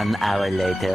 1 hour later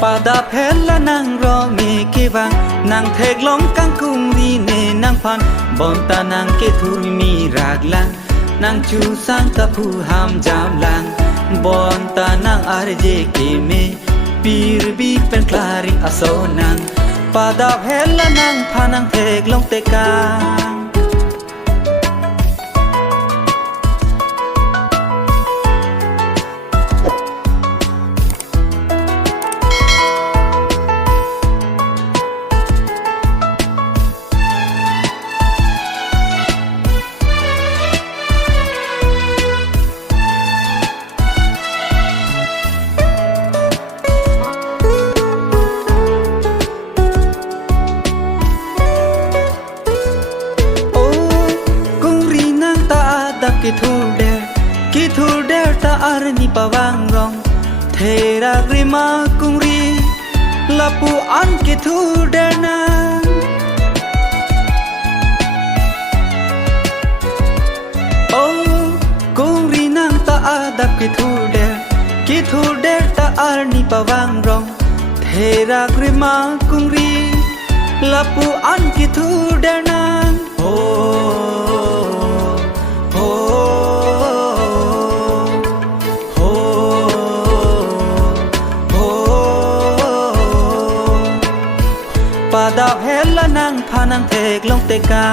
pada phela nang ro mi ki bang nang thek long kang kung ri ne nang phan bon ta nang ke thur mi rag lang nang chu sang ta phu ham jam lang bon ta nang ar je ke me pir bi pen klari aso nang pada phela nang phan nang thek long te ka ki thur de ta ar ni pawang rong thera grima kungri lapu an ki thur de na oh kungri nang ta adap ki thur de ta ar ni pawang rong thera grima kungri lapu an ki thur de na pada phela nang pha nang thek long te ka